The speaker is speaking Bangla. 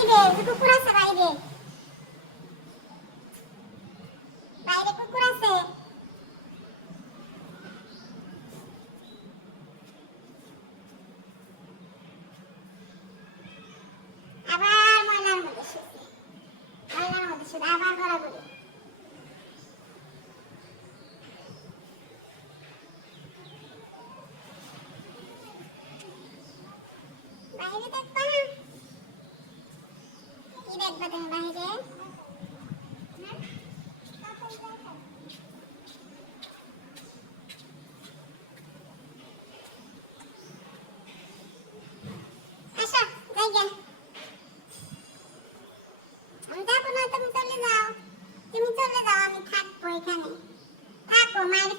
বাইরে, কুকুর আছে বাইরে। বাইরে কুকুর আছে। আবার মলার মধ্যে শুয়েছে মলার মধ্যে শুয়ে আবার ঘোরাঘুরি বাইরে দেখবা তুমি চলে যাও তুমি চলে যাও আমি থাকব এখানে থাকো মায়ের